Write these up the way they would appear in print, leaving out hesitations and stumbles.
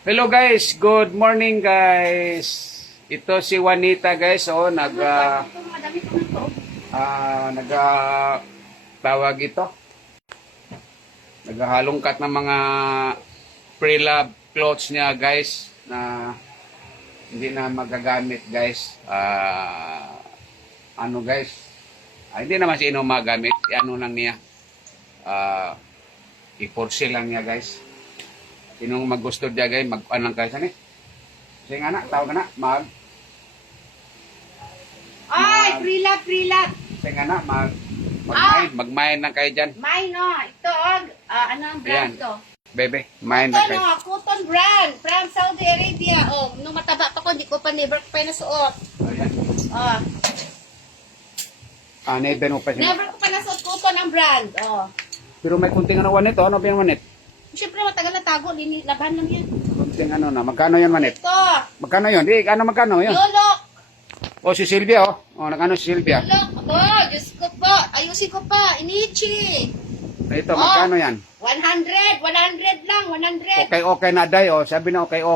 Hello guys, good morning guys. Ito si Juanita guys, nag tawag ito. Naghahalongkat ng mga pre-love clothes niya guys na hindi na magagamit guys. Hindi naman si Ino magamit. Ano lang niya. I-force lang niya guys. Sinong maggusto diya guys, mag-anang kayo sani. Sige nga na, tawag na, Ay, pre-love. Sige nga na, mag-mine lang kayo dyan. Mine, no. Ito, ano ang brand Ayan. to? Bebe, mine Ito, lang kayo. no. Cotton brand. From Saudi Arabia. Oh, nung mataba pa ko, hindi ko pa never pa nasuot. Ayan. Oh, Never mo pa siya. never ko pa nasuot cotton ang brand. Oh. Pero may kunting ano wanit, ano ba yung wanit? Siyempre, matagal na tago. Laban lang yan. Kunting ano na, magkano yan wanit? Ito. Magkano yun? Magkano yun? Yolok. O si Silvia nagano si Silvia? Yolok. Oh, Diyos ko po. Ayusin ko pa. Inichi. Ito, magkano yan? 100 lang. 100. Okay na day, sabi na okay.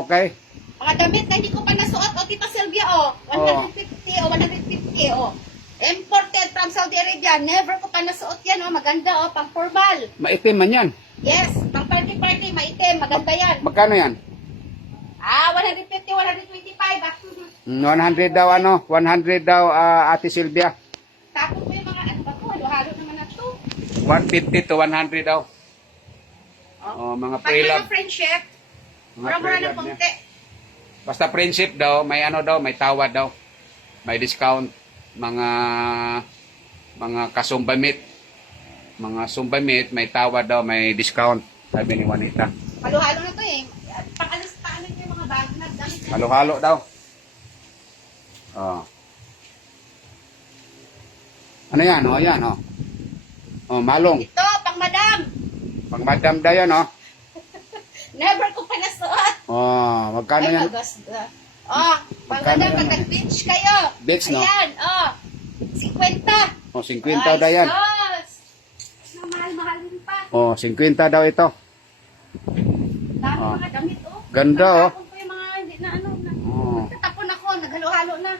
Mga damit na hindi ko pa nasuot. O, Tita Sylvia, 150 o 150 Imported from Saudi Arabia. Never ko pa nasuot yan, maganda, pang formal. Maitim man yan. Yes, pang party, maitim, maganda yan. Magkano yan? 150, 125 100 daw 100 daw Ate Silvia. Tapos ko yung mga, ano ba to, halo naman na to. 150 to 100 daw. Mga Pag pre-love. mga friendship, Mga mura-mura pre-love ng niya. konti. Basta friendship daw, may may tawad daw. May discount. Mga kasumbamit. Mga sumbamit, may tawad daw, may discount. Sabi ni Juanita. Halo-halo na to Pang-alas paano yung mga bag na damit na. Halo-halo daw. Ano yan? Yan. Malong. Ito, pang madam. Pang madam daw yan, Never ko pa nasuot. Magkano yan? Pang Magkano madam, yan, pag beach kayo. Beach, no? Ayan, 50. 50 daw yan. Sos! Mahal-mahalin pa. 50 daw ito. Dami mga damit, Ganda, Natapon ko yung mga, hindi na ano. Oh. Natapon ako, naghalo-halo na.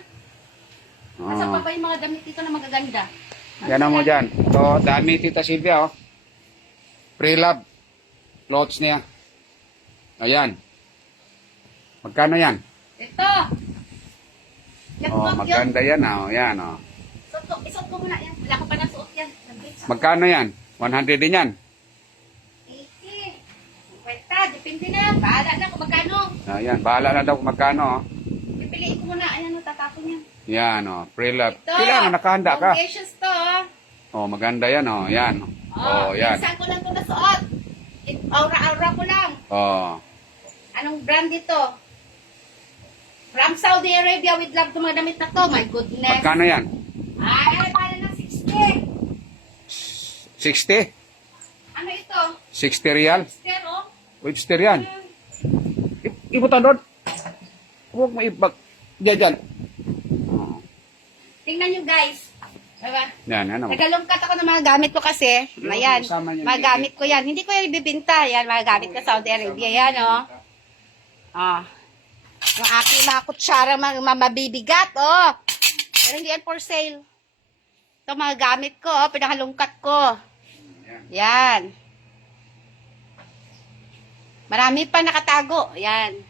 Asa pa ba yung mga damit dito na magaganda? Yan mo dyan. Ito, dami Tita Silvia, Pre-love. Clothes niya. Ayan. Magkano yan? Ito. Maganda yan, Yan, Isuot ko muna yan. Wala ko pa nasuot yan. Magkano yan? 100 din yan. 80. 50. Depende na. Bahala na kung magkano. Ayan, bahala na daw kung magkano, Pipiliin ko muna. Ayan, tatapon yan. Yan, Pre-love. Ito. Kailangan nakahanda ka. Foundations to, Maganda yan, Yan. Yan. Minsan ko lang ito nasuot. Aura-aura ko lang. Anong brand ito? From Saudi Arabia with love to mga damit na to. My goodness. Magkano yan? Ay, pala ng 60. 60? Ano ito? 60 real? Pero, Webster yan. Ibutan doon. Huwag mo ibag. Diyan. tingnan nyo guys. Diba? Yan, Nagalungkat ako ng mga gamit ko kasi. Ayan. Mga gamit ko yan. Hindi ko yan ibibinta. Yan, mga gamit ko Saudi Arabia. Yan, Yung aking mga kutsara, mga mabibigat, Pero hindi yan for sale. Ito mga gamit ko, pinahalungkat ko. Yan. Marami pa nakatago. Yan.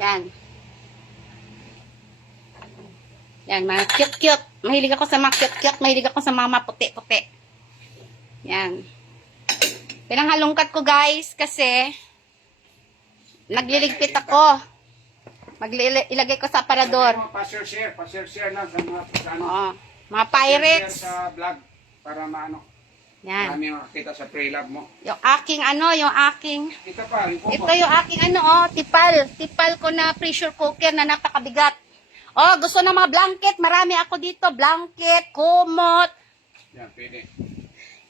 Yan. Yan, mga cute-cute. Mahilig ako sa mga cute-cute. Mahilig ako sa mga maputi-puti. Yan. Pinanghalungkat ko guys kasi nagliligpit ako. Ilagay ko sa aparador. Pa-share na sa mga Mga pirates. sa vlog para maano. Yan. Marami makakita sa pre-love mo. Yung aking Ito pa, ito yung aking tipal ko na pressure cooker na napakabigat. Gusto ng mga blanket, marami ako dito, blanket, kumot. Yan, pwede.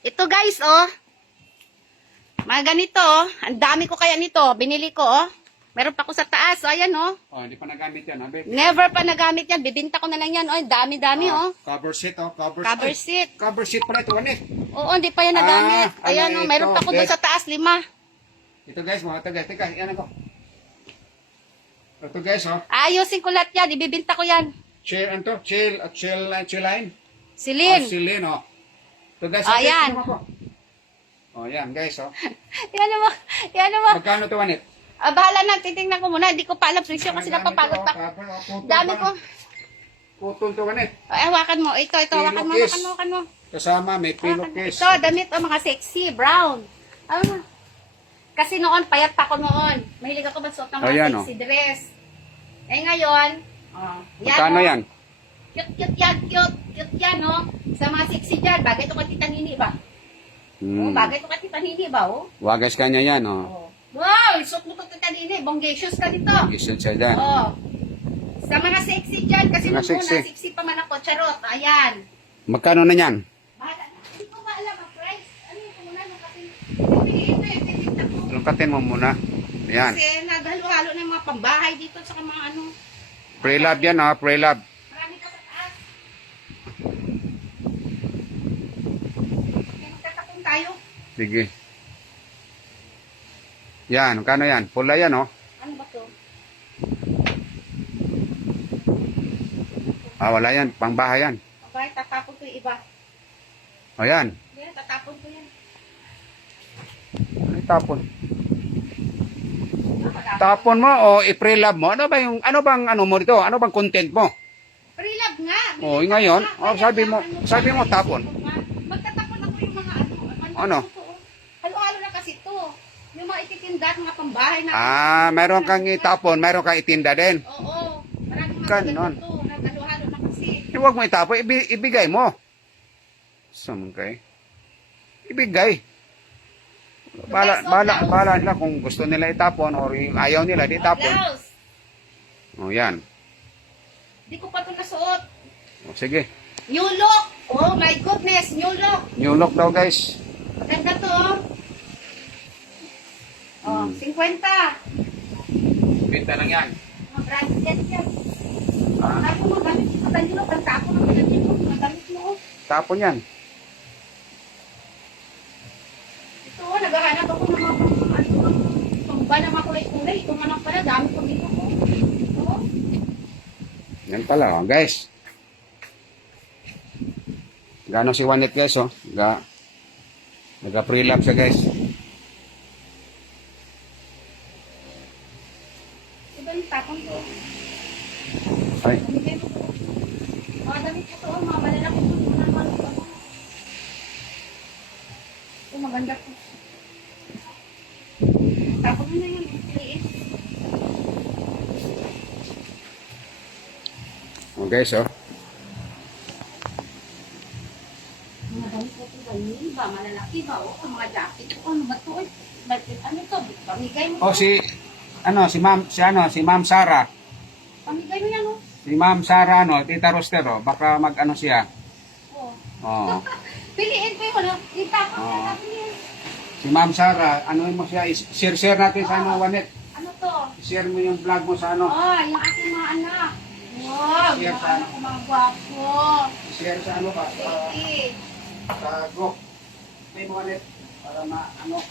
Ito guys, mga ganito, ang dami ko kaya nito, binili ko, Meron pa ako sa taas. O, ayan, oh. Oh, hindi pa nagamit yan, Abe. Never pa nagamit yan. Bibinta ko na lang yan. O, dami-dami, oh. Cover sheet, oh. Cover Seat. Cover sheet pala ito, Wanit. Oo, hindi pa yan nagamit. Ah, Ayan, ano oh. Meron ito? pa ako doon Yes. sa taas, 5. Ito guys, mga ito guys. Teka, yan ako. Ito guys, oh. Ayusin ko lahat yan. Ibibinta ko yan. Chill, ano to? Chill line. Silin. Silin, oh. Ito guys, Ayan. ito, ako. Oh, yan guys, oh. Yan naman. Yan naman. Magkano to, Wanit? Bahala na. Titingnan ko muna. Hindi ko pa alam presyo kasi napapagod pa. Dami ko. Putol to, Wanit. Ay, hawakan mo. Ito. Hawakan mo. Pillowcase. Hawakan mo. Kasama, may Hawakan mo. pillowcase. Ito, damit. Oh, mga sexy. Brown. Kasi noon, payat pa ko noon. Mahilig ako magsuot ng mga Ayan, sexy dress. Eh ngayon, Magkano oh. yan? Cute yan. Cute yan, no? Sa mga sexy dyan. Bagay ito kay Tita Nini ba? Oh, bagay ito kay Tita Nini ba, oh? Wagas kanya yan, oh. Oh. Wow, suot mo ito Tita Nini. Bongacious ka dito. Isun siya dyan. Oh. Sa mga sexy dyan, kasi Mga nung una, sexy. sexy pa man ako, charot. Ayan. Magkano na yan? Bahala na. Hindi ko ba alam ang price? Ano yung muna nung kasi, ito yung pinita ko. Lungkatin mo muna. Yan. Kasi naghalo-halo na yung mga pambahay dito sa mga ano. Pre-love yan, oh. Pre-love. Marami pa sa taas. May magtatapon tayo. Sige. Yan, kano yan? Pula yan, oh. Ano ba to? Wala yan. Pangbahay yan. Bakit tatapon ko yung iba? O, yan. Yan, tatapon ko yan. Ay, tapon. Tapon mo o i-pre-love mo? Ano ba yung, ano bang ano mo dito? Ano bang content mo? Pre-love nga. Oh, ngayon, sabi mo tapon. Magtatapon ako yung mga Ano? Halo-halo na kasi to. Yung mga ititinda at mga pambahay na. Meron kang itapon, meron kang itinda din. Oo. Maraming Ganon. magaganda to. Naghalo-halo na kasi. Huwag mo itapon, ibigay mo. Saan kay? Ibigay. Bala nila kung gusto nila itapon or yung ayaw nila, di itapon. Blouse. O, yan. Di ko pa ito nasuot. O, sige. New look. Oh my goodness, new look. New look daw, guys. Maganda to. Oh, 50. Binta lang yan. Mga branded yan. Sabi mo, gamit ko sa nilo. Basta ako ng pinagin mo. Magamit mo. Tapon yan. Ito, naghahanap ako ng mga pangba na mga kulay-kulay. Ito man lang pala, dami ko dito. Ito. Yan pala, oh, guys. Gano si Juanet, guys, oh. Nag-pre-love siya, guys. Iba yung tapon ko. Ay, Mga damit ko to, mga malalaki ko. Mga malalaki ko. Ito, maganda ko. Tapon mo na yun. Liit. oh, guys, oh. Mga damit ko ito, ganyan ba? Malalaki ba? O, mga jacket ko. Ano ba ito? Ano to? Pamigay mo. Oh, si Ma'am Sara. Pamigay mo yan, o. Si Ma'am Sara, Tita Roster, baka mag-ano siya. Oh. Oh. Piliin ko yun, itapon Oo. na natin yan. Si Ma'am Sara, ano mo siya, share natin sa Juanet. Ano to? Share mo yung vlog mo sa ano. Oh, yung aking mga anak. Wow, Siya yung pa. anak ko mga gwapo. Share sa ano ba? Sige. Sa group. May Juanet. Para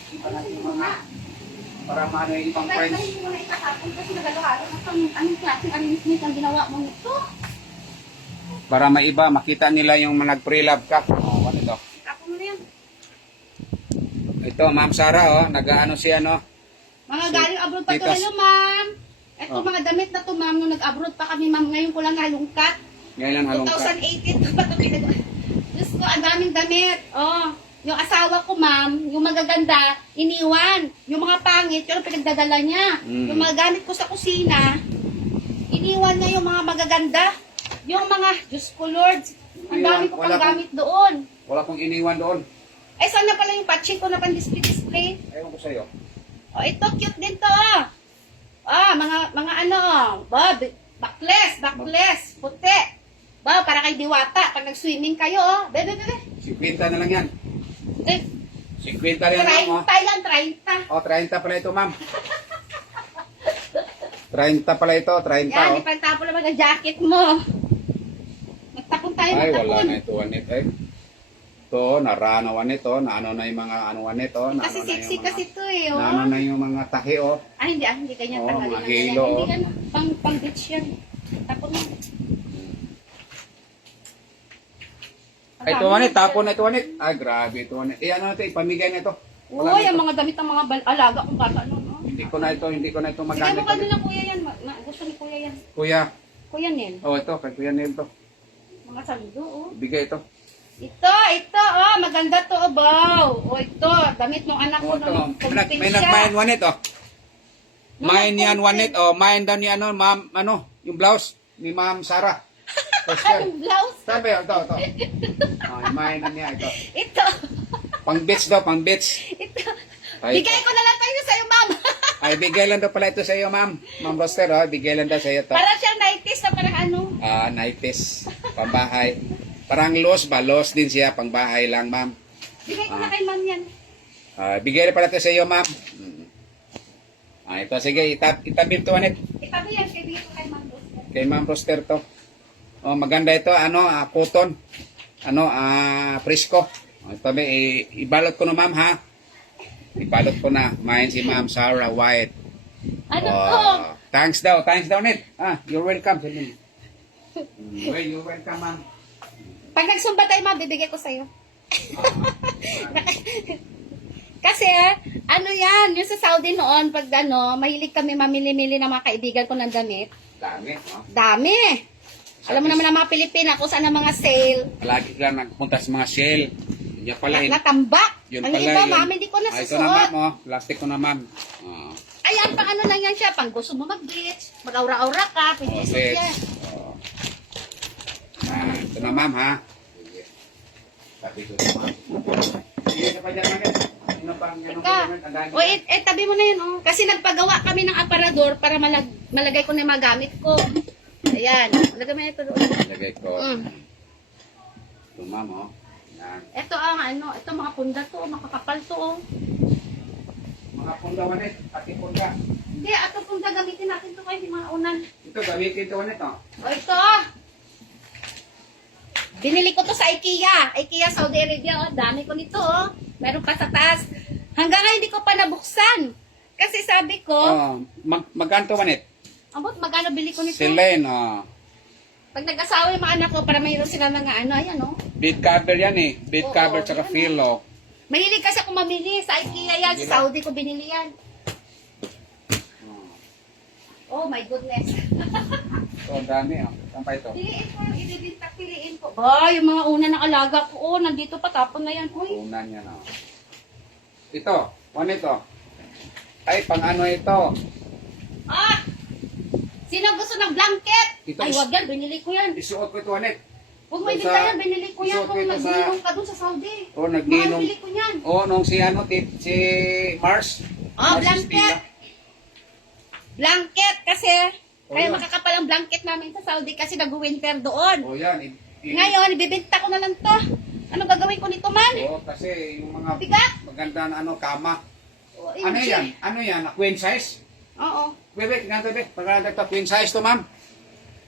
iba natin yung mga, para maano yung ibang Kahit friends. hindi mo na itatapon kasi nagalo-halo na anong klaseng animismate ang ginawa mo nito. Para maiba, makita nila yung nag-pre-love ka. Oh, ano ito? Itapon mo na yan. Ito, Ma'am Sara, nag-ano siya, Mga galing abroad pa to Titas. hello, ma'am. Ito Oh. mga damit na to, ma'am, nung nag-abroad pa kami, ma'am. Ngayon ko lang halungkat. Ngayon lang halongka. 2018 pa ito pinag... Diyos ko, ang daming damit. Oh, yung asawa ko, ma'am, yung magaganda, iniwan. Yung mga pangit, yun ang pinagdadala niya. Mm. Yung mga gamit ko sa kusina, iniwan niya yung mga magaganda. Yung mga, Diyos ko, Lord, ang dami ko Wala pang kang- gamit doon. Wala kong iniwan doon. Eh, saan na pala yung patching ko na pang-display? Ewan ko sa'yo. Oh, ito, cute din to, oh. Mga ano, backless, puti. Ba, para kay Diwata, pag nag-swimming kayo, oh. Bebe. 50 na lang yan. Eh, 50 na yan, ma'am. 30 yan, 30. Oh, 30 pala ito, ma'am. 30 pala ito, 30 Yan, oh. ipagtapon naman ang jacket mo. Magtapon tayo, Ay, wala magtapon. na ito, wanit eh. Ito, naranawan ito, naano na yung mga anuan nito. Kasi sexy kasi ito eh, oh. Naano na yung mga tahi, oh. Ay, hindi kanya Oo, tanggalin mga na hilo, yan. oh. Hindi yan, pang beach yan. Tapon mo. Ay, ito, wanit, tapon na ito, wanit. Ay, grabe ito, wanit. Eh, ano ito, ipamigay na ito. Wala Uy, na ang ito. mga damit ng mga alaga kong bata, no? no? Hindi ko na ito Sige magamit. mo ka doon na kuya yan. Gusto ni kuya yan. Kuya, Kuya Nel. oh, ito, kay Kuya Neil to. Mga saludo, oh. Bigay ito. Ito, oh. Maganda to, oh, bow. Oh, ito. Damit ng anak ko Oh, ito. nung kumpin May siya. nagmain wanit, oh. Main yan kumpin. wanit, oh. Main daw ni ano, ma'am, ano, yung blouse ni Ma'am Sarah. Poster. Anong blouse? Sabi, ito. Oh, main na niya, ito. Ito. Pang beach daw, pang beach. Ito. Ay, Bigay ko na lang tayo sa'yo, ma'am. Ay, bigay lang daw pala ito sa iyo, ma'am. Ma'am Roster, oh. Bigay lang daw sa iyo to. Para siyang 90s na parang ano. Naitis. Pambahay. Parang loss ba? Loss din siya. Pangbahay lang, ma'am. Bigay ko na kay ma'am yan. Bigay lang pala ito sa iyo, ma'am. Ito, sige. Itabi ito, anit. Itabi yan, kay bigay ko kay ma'am. Kay Ma'am Roster to. Oh, maganda ito. Ano, cotton. Ano, frisco. Itabi, ibalot ko na, ma'am, ha? Ibalot ko na. Main si Ma'am Sarah White. Ano to? Thanks daw, Ned. You're welcome. Sabi mo. Well, you're welcome, ma'am. Pag nagsumba tayo, ma'am, bibigay ko sa'yo. Kasi, ano yan, yung sa Saudi noon, pag ano, mahilig kami mamili-mili ng mga kaibigan ko ng damit. Dami, no? Dami. Alam mo naman ang mga Pilipina, kung saan ang mga sale. Lagi ka nagpunta sa mga shell. Yan pala. Natambak. Yun Ang pala, iba, yun. ma'am, hindi ko Ito na, nasusuot. ma'am, oh. Plastic ko na, ma'am. Ayan, pang ano lang yan siya, pang gusto mo mag-bleach, mag-aura-aura ka, pwede Oh, suot yan. oh. Ito na, ma'am, ha? Sige. Sabi ko na, ma'am. Sige, sa pa dyan, ma'am. Ano pang, ano Teka, pa dyan, ang dami. o tabi mo na yun, oh. Kasi nagpagawa kami ng aparador para malagay ko na yung mga gamit ko. Ayan, lagay mo na ito doon. Lagay ko. Ito, ma'am, oh. Yan. Ito ang ano, ito mga punda to, makakapal to, oh. Mga pundawan, pati punda. Hindi, ato punda gamitin natin to kayo, mga unan. Ito, gamitin ito, oh. O ito, binili ko to sa IKEA. IKEA Saudi Arabia, oh. Dami ko nito, oh. Meron pa sa taas. Hanggang ngayon hindi ko pa nabuksan. Kasi sabi ko, Magkanto, Wanet? abot magkano bili ko nito? Selen, Pag nag-asawa yung mga anak ko, para mayroon sila mga ano, ayan, oh. bed cover yan eh. Bed Oo, cover tsaka yan. pillow. Mahilig kasi ako mamili. Sa IKEA yan, Sige sa Saudi ko binili yan. Oh my goodness. So, ang dami, oh. Saan pa ito? Piliin ko, ibibintak, piliin ko. Ba, yung mga una ng alaga ko, oh, nandito pa, tapon na yan. Uy, Unan yan, oh. Ito, ano ito? Ay, pang ano ito? ah! Sino gusto ng blanket? Ito Ay, is- wag yan, binili ko yan. Isuot ko ito, Wanet. Huwag mo Ito ibinta sa- yan, binili ko yan isuot ko kung ito sa- nagninong ka dun sa Saudi. Oh, Mahal nagninong. bili ko yan. Oh, nung si ano, si Mars. Oh, Mars blanket. Estila. Blanket kasi, Oh, kaya yun. makakapal ang blanket namin sa Saudi kasi nag-winter doon. Oh, yan. Ngayon, ibibinta ko na lang to. Ano gagawin ko nito, man? Oh, kasi yung mga Bigat. maganda na ano, kama. Oh, Ano inchi. yan? Ano yan? Queen size? Oo. Bebe, tingnan to, bebe. Pagkakanda ito, queen size to, ma'am.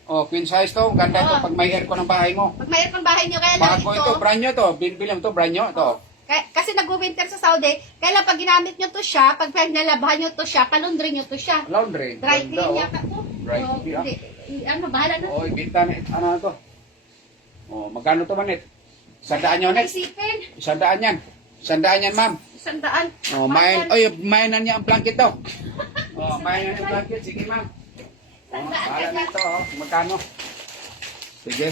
Oh, queen size to. Ganda ito Oh. pag may aircon ng bahay mo. Pag mayroon pang bahay nyo, kaya lang Bago ito. ito, brand nyo to. Bilang to, brand nyo to. Kasi nag-winter sa Saudi, kaya lang pag ginamit nyo to siya, pag nalabahan nyo to siya, palundrin nyo to siya. Laundry. Dry Ganda, clean oh. yata to. Dry Oh, clean, ah. ano, bahala na. Oh, ibinta na. Ano na to? Oh, magkano to, manit? Sandaan nyo, net? Isipin, Sandaan yan. Sandaan yan, ma'am. 100. Oh, mainan niya ang blanket to. Oh, mainan niya ang blanket. Sige, ma'am. Oh, bahala na ito, oh. Magkano? Sige.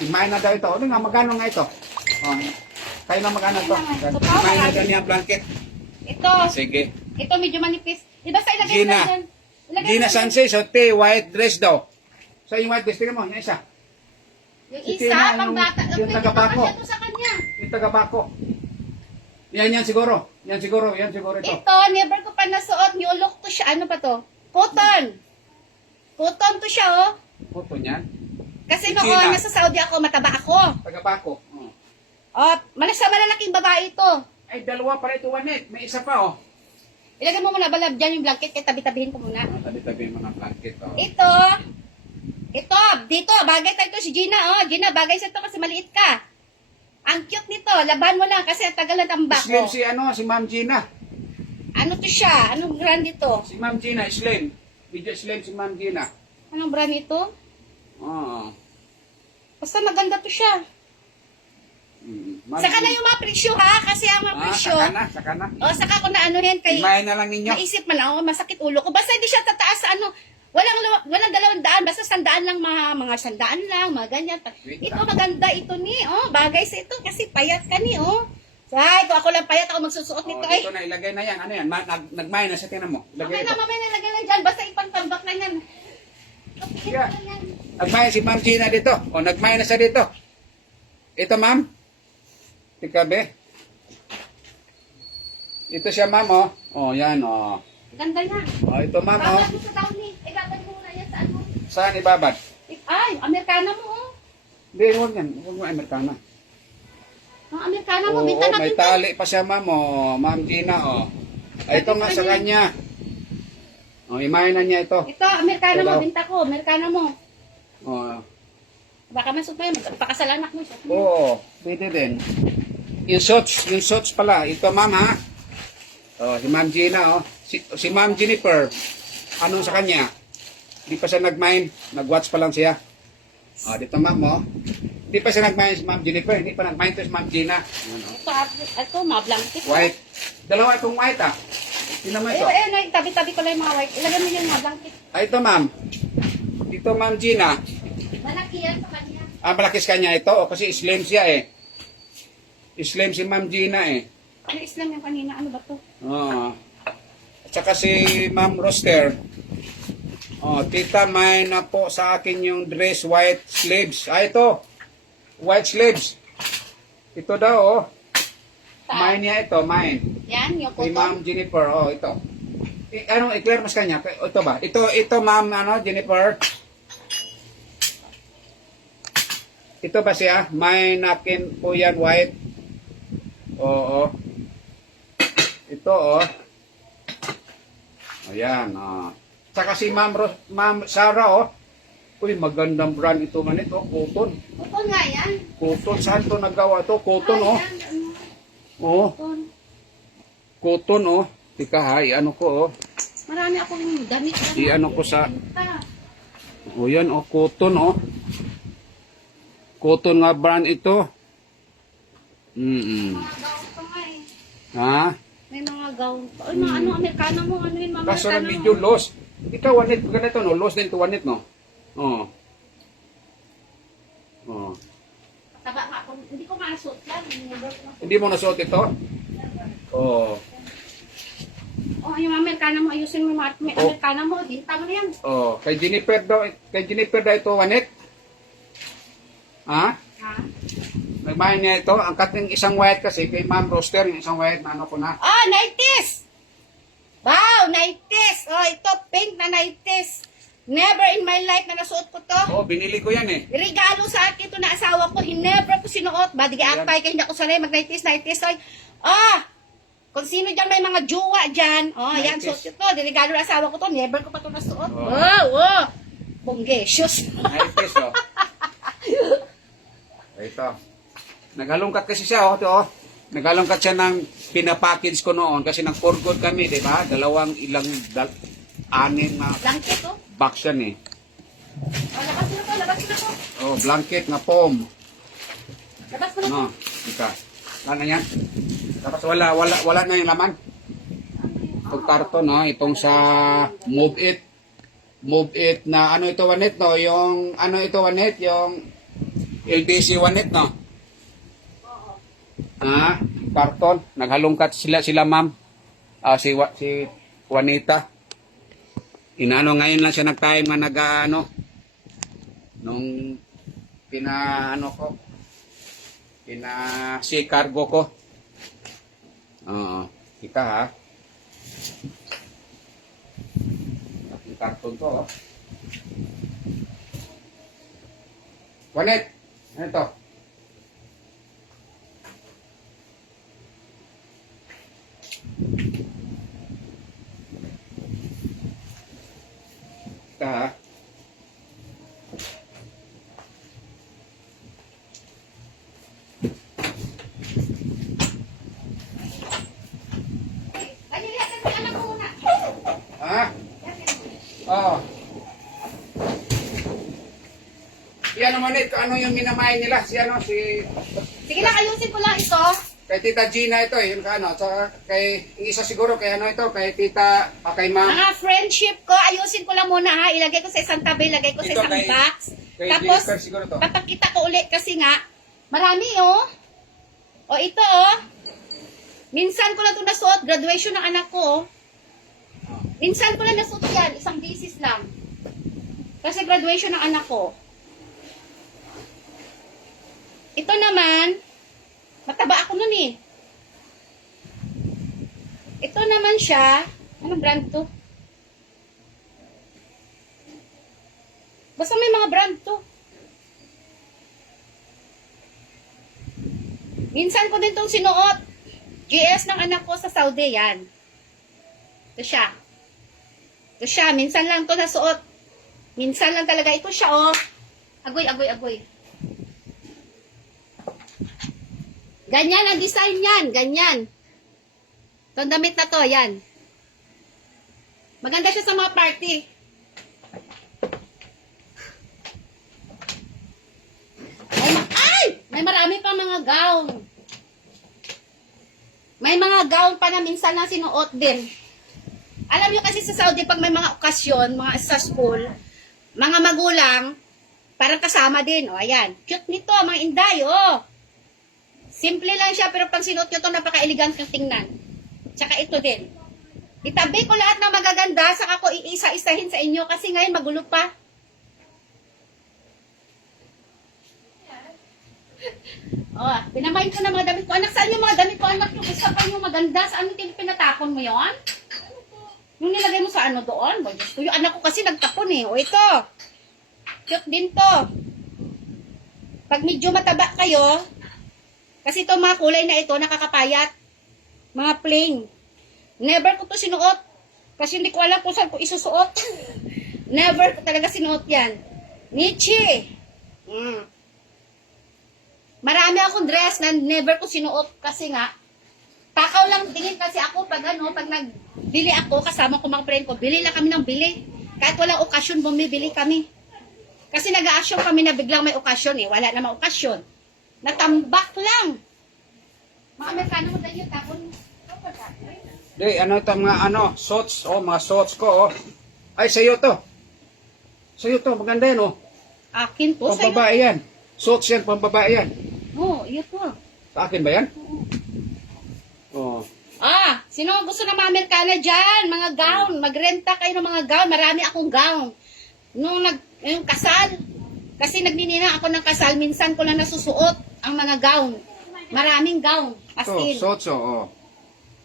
Imain na daw ito. Ano nga, magkano nga ito? Oh, kayo na magkano to? Imain na daw niya ang blanket. Ito, Sige. ito medyo manipis. Di ba sa ilagay Gina. mo dyan? Ilagay Gina mo dyan. Sanchez, hote, white dress daw. So, yung white dress, tingnan mo, yung isa. Yung Si isa, Tina, pang bata. yung Pwede taga-bako. pa kasi ito sa kanya. Yung taga-bako. Yan siguro. Yan siguro ito. Ito, never ko pa nasuot. New look to siya. Ano pa to? Cotton. Cotton to siya, oh. Photo niyan. Kasi Si noon, Gina. nasa Saudi ako, mataba ako. Taga-bako. Oh. Oh, malasa malalaking babae ito. Ay, dalawa pala ito, Wanet. May isa pa, oh. Ilagay mo muna balab dyan yung blanket kaya tabi-tabihin ko muna. Tabi-tabi mo ng blanket, oh. Ito, dito, bagay tayo ito si Gina, oh. Gina, bagay sa ito kasi maliit ka. Ang cute nito, laban mo lang kasi ang tagal na tambak, Slim oh. si Ma'am Gina. Ano to siya? Anong brand ito? Si Ma'am Gina, slim. Video slim si Ma'am Gina. Anong brand ito? Oo. Basta maganda to siya. Ma'am Saka na Gina. yung mga presyo ha, kasi ang mga presyo. Saka na. O, saka ko na ano yan kay... Imahin na lang ninyo. Naisip man ako, masakit ulo ko. Basta hindi siya tataas sa ano, walang 200, basta 100 lang, mga 100 lang, mga ganyan. Ito maganda ito ni, oh, bagay sa ito kasi payat ka ni, oh. Ay, kung ako lang payat, ako magsusuot nito, ay. Dito na, ilagay na yan. Ano yan? Nagmay na sa tinan mo. Okay Ilagay na, ito. mamaya nalagay na dyan, basta ipantambak na yan. Okay, Yeah. na yan. Nagmay si Ma'am Gina dito. O, nagmay na siya dito. Ito, ma'am. Tikabe. Ito siya, ma'am, oh. O, yan, oh. Ganda yan. O, ito, ma'am, oh. Babad mo sa downy. Ibabad mo muna yan sa ano. Saan ibabad? Ay, Amerikana mo, oh. Hindi, huwag yan. Huwag mo, Amerikana. Ang Amerikana mo, Oo, binta natin may to. tali pa siya, ma'am, oh. Ma'am Gina, oh. Ay, ito nga sa kanya. O, imahin na niya ito. Ito, Amerikana Ito mo, daw. binta ko, Amerikana mo. O, Baka masok pa yun, magpakasal anak mo. oo, pwede din. Yung shorts pala. Ito, ma'am, ha? O, si Ma'am Gina, oh. Si Ma'am Jennifer. Anong sa kanya? Hindi pa siya nag-mind. Nag-watch pa lang siya. O, dito, ma'am, oh. Hindi pa siya nag-mind si Ma'am Jennifer. Hindi pa nag-mind to si Ma'am Gina. Ayan, oh. Ito, mga blanket. White. Dalawa itong white, ah. Tingnan mo ito. Tabi-tabi ko lang yung mga white. Ilagay mo yung mga blanket. Ay, ito, ma'am. Dito, Ma'am Gina. Malaki yan sa kanya. Malaki sa kanya ito. O, kasi slim siya, eh. Slim si Ma'am Gina, eh. Ano Islam yung kanina? Ano ba to? Oo. At saka si Ma'am Roster. Tita, may na po sa akin yung dress white sleeves. Ito. White sleeves. Ito daw, oh. Mine niya ito, mine. Yan, yung Kay cotton. Ma'am Jennifer, oh, ito. I-clear mas kanya. Ito ba? Ito, Ma'am, Jennifer. Ito ba siya? May napkin po yan, white. Oo. Ito, oh. Ayan, oh. Tsaka si Ma'am Sarah, oh. Uy, magandang brand ito man ito. Cotton. Cotton nga yan. Cotton. Saan ito nagawa ito? Cotton, oh. Yan, ano, Oh, cotton. cotton, oh. Tika ha, i-ano ko, oh. Marami akong damit. I-ano ko sa... O yan, oh, cotton, oh. Cotton nga brand ito. Mga gown pa nga eh. Ha? May mga gown pa. Ay, mga ano, Amerikana mo. Ano yun, mga Kaso Amerikana ng medyo mo. lost. Ikaw, wanit, ganito, no? Lost din to wanit, no? Oo. Oh. Taba nga ako. Hindi ko maasot yan. Hindi mo nasuot ito? Oo. Oh, yung mga Amerikana mo. Ayusin mo yung mga Oh. Amerikana mo. Dinta mo na yan. Oh. Kay Jennifer daw ito, wanit? Ha? Ha? Nagmahin niya ito. Ang kating isang white kasi, kay Ma'am Roster, yung isang white na ano ko na. Oh, 90s! Wow, 90s! Oh, ito, pink na 90s. Never in my life na nasuot ko to. Oh, binili ko yan, eh. Regalo sa akin ito na asawa ko. Never ko sinuot. Badigay kaya hindi ako sanay mag 90s, 90s. So, kung sino dyan may mga jowa dyan. Oh, yan, 90s. suot ito. Regalo ng asawa ko to. Never ko pa ito nasuot. Oh. Oh. Bonggesius. Naipis, oh. Ito. Naghalongkat kasi siya, oh. Ito, oh. Naghalongkat siya ng pinapackage ko noon kasi nag-for good kami, di ba? Anim na Blanket, oh. box yan, eh. Oh, labas mo na to, labas mo na to. Oh, blanket na foam. Labas mo na to. No, ika. Wala na yan. Tapos wala na yung laman. Itong karton, no? Itong sa Move It. Move It na ano ito, Wanet, no? Yung, ano ito, Wanet? Yung LBC Wanet, no? Ha? Karton. Naghalongkat sila ma'am. Si Juanita. Inaano ngayon lang siya nag-time nga nag-ano. Nung si cargo ko. Oo. Kita ha. Yung karton to, oh. Juanet, ano to? ka, ha? Ganyan, lihatin mo yung anak ko muna. Ha? Oo. Yan naman ito, ano yung minamain nila? Si ano, si... Sige lang, ayusin ko lang ito. Kay Tita Gina ito, yung ano, sa kay yung isa siguro kay ano ito, kay Tita, kay Ma'am. Mga friendship ko, ayusin ko lang muna ha. Ilagay ko sa isang tabi, ilagay ko sa Ito isang kay- box. kay Tapos, Jennifer siguro to. papakita ko ulit kasi nga, marami oh. O ito oh. Minsan ko lang ito nasuot, graduation ng anak ko oh. Minsan ko lang nasuot yan, isang beses lang. Kasi graduation ng anak ko. Ito naman, mataba ako nun eh. Ito naman siya, anong brand to? Basta may mga brand to. Minsan ko din itong sinuot. GS ng anak ko sa Saudi, yan. Ito siya. Ito siya, minsan lang ito nasuot. Minsan lang talaga. Ito siya, oh. Agoy, agoy, agoy. Ganyan ang design yan. Ganyan. Itong damit na to, yan. Maganda siya sa mga party. May marami pa mga gown. May mga gown pa na minsan na sinuot din. Alam nyo kasi sa Saudi, pag may mga okasyon, mga sa school, mga magulang, parang kasama din. O, ayan. Cute nito, mga inday, oh. Simple lang siya, pero pag sinuot nyo ito, napaka-elegant yung tingnan. Tsaka ito din. Itabi ko lahat ng magaganda, saka ko iisa-isahin sa inyo, kasi ngayon magulo pa. Oh, pinamain ko na mga damit ko. Anak, saan yung mga damit ko? Anak, yung isa pa yung maganda. Saan yung pinatapon mo yon? Yung nilagay mo sa ano doon? Boy, Diyos ko, yung anak ko kasi nagtapon eh. O ito. Cute din to. Pag medyo mataba kayo, kasi ito mga kulay na ito, nakakapayat. Mga plain. Never ko to sinuot. Kasi hindi ko alam kung saan ko isusuot. Never ko talaga sinuot yan. Nietzsche. Marami akong dress na never ko sinuot kasi nga, takaw lang tingin kasi ako pag ano, pag nagbili ako, kasama ko mga friend ko, bili lang kami ng bili. Kahit walang okasyon, bumibili kami. Kasi nag-a-assume kami na biglang may okasyon eh. Wala namang okasyon. Natambak lang. Mga Amerikano mo tayo, tapon. Di, ano ito mga ano, shorts, oh, mga shorts ko, oh. Ay, sa'yo to. Sa'yo to, maganda yan, oh. Akin to, sa'yo. Pambabae yan. Shorts yan, pambabae yan. Oo, yun to. Sa akin ba yan? Oo. Ah, sino gusto ng mga Amerikana dyan? Mga gown. Magrenta kayo ng mga gown. Marami akong gown. Yung kasal. Kasi nagninina ako ng kasal. Minsan ko lang nasusuot ang mga gown. Maraming gown. As Ito, in. shorts, oh.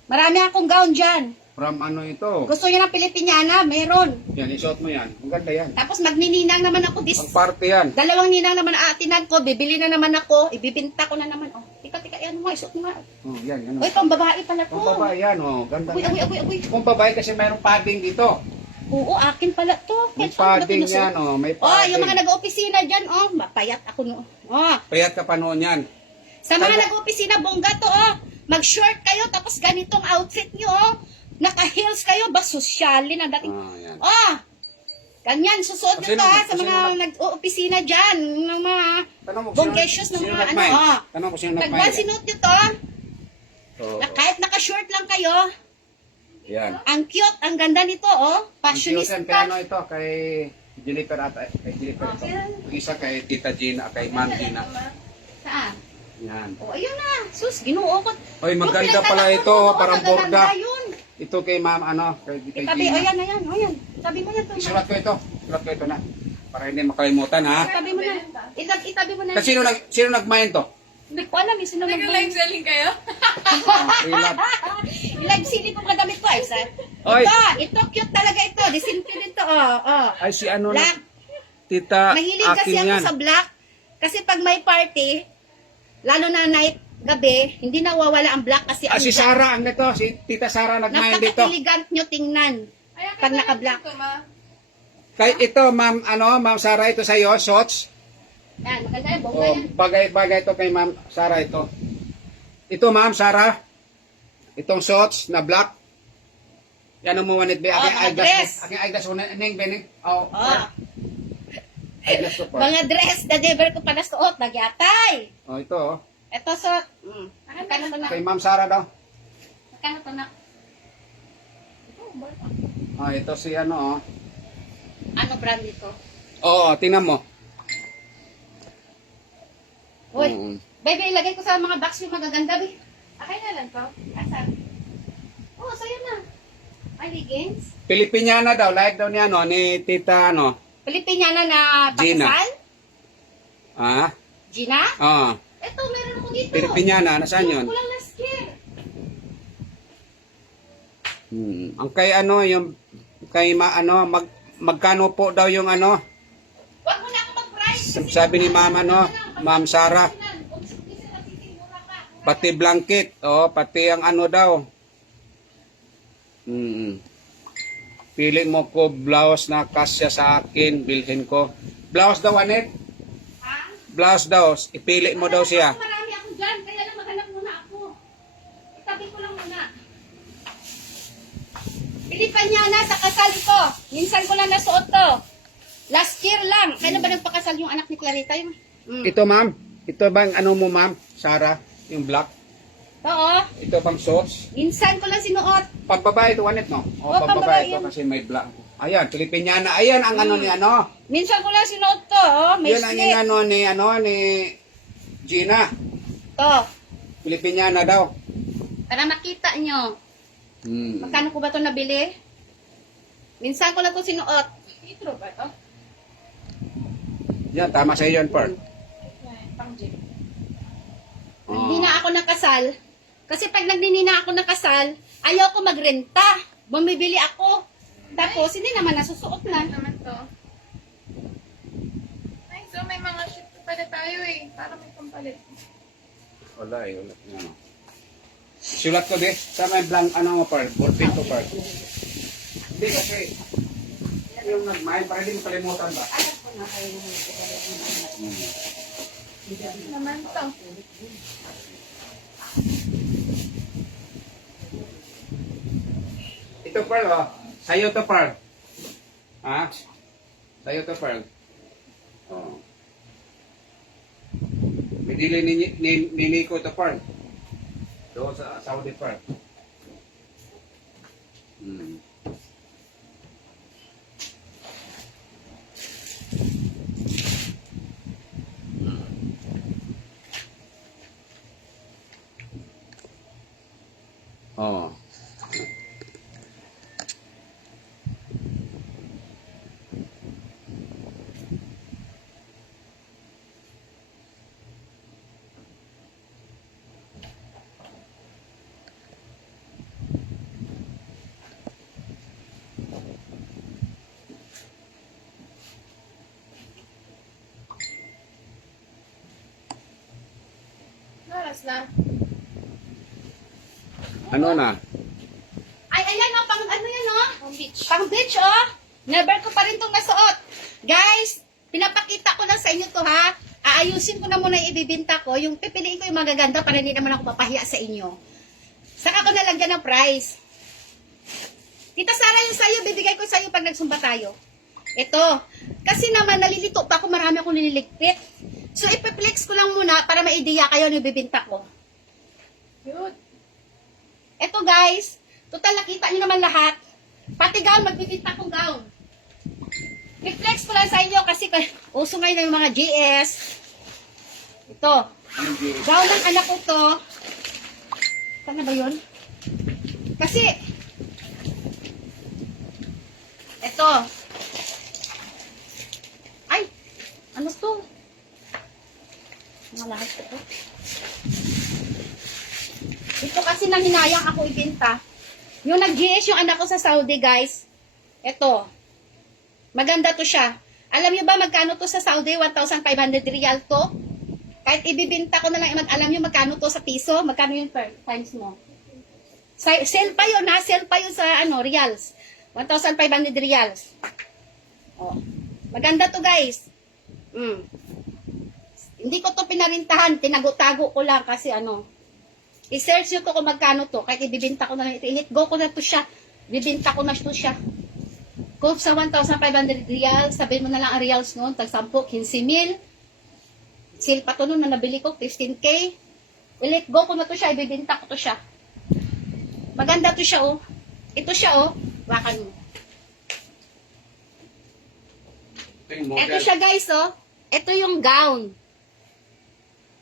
Marami akong gown dyan. From ano ito? Gusto niyo ng Pilipiniana? Meron. Yan, isuot mo yan. Ang ganda yan. Tapos magnininang naman ako. Pang party yan. Dalawang ninang naman aatinan ko. Bibili na naman ako. Ibibinta ko na naman. Oh, tika, yan mo. Isuot mo nga. Oh, yan, yan. Uy, pang babae pala to. Pang babae yan, oh. Ganda Uy, yan. uy. Kung babae kasi mayroong padding dito. Oo, akin pala to. May Kahit saan ba padding tinusuot? yan, oh. May Oh, padding. yung mga nag-opisina dyan, oh, mapayat ako no. Oh, Payat ka pa noon yan. sa mga Kaya- nag-opisina, bongga to, oh. Mag-short kayo, tapos ganitong outfit nyo, oh. Naka-heels kayo, ba sosyalin ang dating. Ah, yan. Oh, ganyan, susuot nyo Sino- to, ha, sa sino mga nag-opisina dyan, ng mga Tanong mo, bonggacious ng sino mga ano, nagmay? oh. Tanong ko sino nagmay. Tagwan, sinuot nyo to, Oo. na kahit naka-short lang kayo, Yan. ang cute, ang ganda nito, oh. Ang cute Fashionista. yan, kay ano ito, kay Jennifer ata, kay Jennifer ito. Yung isa kay Tita Gina, kay Ma'am Gina. Saan? Yan. Oh, ayun na. Sus, ginuo ko. Oy, maganda Yung pala pinagtatakot ito, mo doon, parang magaganda borda. yun. Ito kay Ma'am, ano, kay Itabi, Gina. ayan. Sabi mo yan. Isulat ko ito. Sulat ko ito na. Para hindi makalimutan, ha? Itabi mo na. Itabi mo na. Kasi sino nagmayan to? Hindi ko alam, sino nag Nag-live selling kayo? Free love. Live CD ko kadamit ko, ay, sir. Oy. Ito, cute talaga ito. Disimple nito, oh. Ay, si ano na, Black. Tita, Mahilig kasi akin ako yan. sa black. Kasi pag may party, lalo na night, gabi, hindi nawawala ang black kasi Ah, ang si Sarah, ang nito, si Tita Sarah nagmayan dito. napaka-elegant nyo tingnan. Ay, Pag naka-black. ito, ma. Kay ito, ma'am, ma'am Sara, ito sa iyo, shorts. Yan, maganda yan, bongga Oh, yan. bagay ito kay ma'am Sara ito. Ito, ma'am Sara. Itong shorts na black. Yan ang muwanit ba? Oh, mga dress. Aking ay gas una ning bening. Oh. Oh, Ay gas ko pa. mga dress na never ko pa nasuot, nagyatay. Oh, ito oh. Ito suot. Magkano to na? Kay ma'am Sara daw. Magkano to na? Oh, ito si ano oh. Ano brand ito? Oo, tingnan mo. Uy, Mm. baby, ilagay ko sa mga box yung magaganda, be. Okay na lang to. Asan? Oo, sa'yo na. Ay, leggings. Pilipiniana daw, like daw ni ano, ni Tita ano. Pilipiniana na Gina. pakasal? Ah? Gina? Oh. Ito, meron ako dito. Pilipiniana, nasaan yun? Kulang last year. Ang kay ano, yung kay magkano po daw yung ano, Huwag mo na ako mag-price. sabi ni mama no, Ma'am Sara, pati blanket, oh, pati ang ano daw. Pili mo ko blouse na kasya sa akin, bilhin ko. Blouse daw, Anet? Ha? Blouse daw, ipili mo daw siya. Marami ako dyan, kaya lang maghanap muna ako. Itabi ko lang muna. Pilipan niya na sa kasal ko. Minsan ko lang nasuot to. Last year lang. Kailan ba nagpakasal yung anak ni Clarita? Yung... Ito, ma'am. Ito bang ano mo, ma'am? Sara, yung black. Oo. Ito bang sauce. Minsan ko lang sinuot. Pambabae ito, Anet, no? O, Oo, pambabae pambabae ito yan. kasi may black. Ayan, Pilipiniana. Ayan ang ano ni ano. Minsan ko lang sinuot to. Oh. May Yan ang slit. ni Gina. To. Pilipiniana daw. Para makita nyo. Hmm. Magkano ko ba to nabili? Minsan ko lang to sinuot. Itro ba to? Yan, tama sa iyo yan, Pearl. Hindi na ako nakasal. Kasi pag nagdini na ako nakasal, ayaw ko magrenta. Bumibili ako. Tapos, hindi naman nasusuot na. naman to. Ay, so may mga shift pala tayo eh. Para may pampalit. Wala eh, wala. Ano. Sulat ko di. Tama yung blank, ano mo, Pearl? Borpin to, Pearl. Hindi kasi, yung nagmain, para hindi mo kalimutan ba? Alam ko na kayo Naman to. Ito, Pearl, oh. Sa'yo to, Pearl. Ha? Sa'yo to, Pearl. Oh. Binili ni Nico to, Pearl. Doon sa Saudi, Pearl. Oh. Naras na. Ano na? Ay, ayan o, pang ano yan o? Ang beach. Pang beach o. Never ko pa rin itong nasuot. Guys, pinapakita ko lang sa inyo to ha. Aayusin ko na muna yung ibibinta ko. Yung pipiliin ko yung magaganda para hindi naman ako papahiya sa inyo. Saka ko nalagyan ng price. Tita Sara, yung sa'yo, bibigay ko sa'yo pag nagsumba tayo. Ito. Kasi naman, nalilito pa ako, marami akong nililigpit. So, ipiplex ko lang muna para maidiya kayo ng ibibinta ko. Cute. Ito guys, total nakita nyo naman lahat. Pati gown, magbibinta kong gown. Reflex ko lang sa inyo kasi uso ngayon ng mga GS. Ito. Anong view? Gown ng anak ko to. Saan na ba yun? Kasi, ito. Ay, ano to? Mga lahat ito. Ito kasi nanghinayang ako ibenta. Yung nag-GS yung anak ko sa Saudi, guys. Ito. Maganda to siya. Alam niyo ba magkano to sa Saudi? 1,500 riyal to. Kahit ibibinta ko na lang, alam niyo magkano to sa piso? Magkano yung times mo? Sale pa yun, ha? Sale pa yun sa, riyals. 1,500 riyals. Oh. Maganda to, guys. Hindi ko to pinarintahan. Tinago-tago ko lang kasi ano. I-search nyo to kung magkano to. Kahit ibibinta ko na lang ito. I-let go ko na to siya. Bibinta ko na to siya. Kung sa 1,500 reals, sabihin mo na lang ang reals noon, tag 10, 15,000. Sale pa to noon na nabili ko, 15K. I-let go ko na to siya, ibibinta ko to siya. Maganda to siya, oh. Ito siya, oh. Wakan mo. Ito siya, guys, oh. Ito yung gown.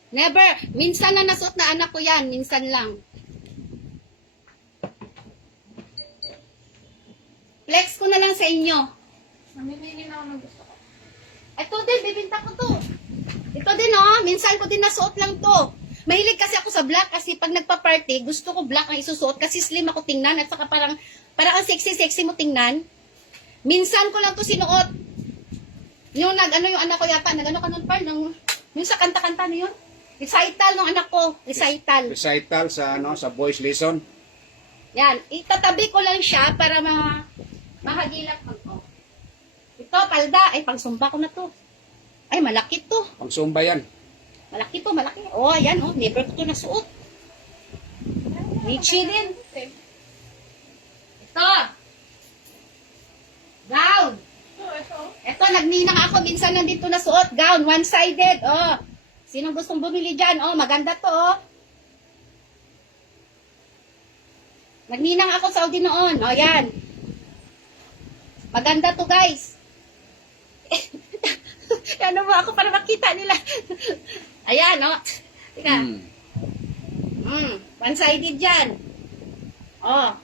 Never. Minsan na nasuot na anak ko yan. Minsan lang. Flex ko na lang sa inyo. Mamimili na ako ng gusto ko. Ito din, bibinta ko to. Ito din, oh. Minsan ko din nasuot lang to. Mahilig kasi ako sa black kasi pag nagpa-party, gusto ko black ang isusuot kasi slim ako tingnan at saka parang ang sexy-sexy mo tingnan. Minsan ko lang to sinuot. Yung yung anak ko yata, nag-ano ka nun, Parl? Yung sa kanta-kanta na yun? Recital ng anak ko. Recital. Recital sa sa voice lesson. Yan. Itatabi ko lang siya para mahagilap ko. Ito, palda. Ay, pangsumba ko na to. Ay, malaki to. Pangsumba yan. Malaki to, malaki. Oh, ayan, oh. Never ko to nasuot. Richie din. Ito. Gown. Ito, nagninang ako. Minsan nandito nasuot. Gown, one-sided. Oh. Sino gustong bumili dyan? Oh, maganda to, oh. Nagninang ako sa Saudi noon. Oh, yan. Maganda to, guys. Ano mo ako para makita nila. Ayan, oh. Tika. One-sided dyan. Oh.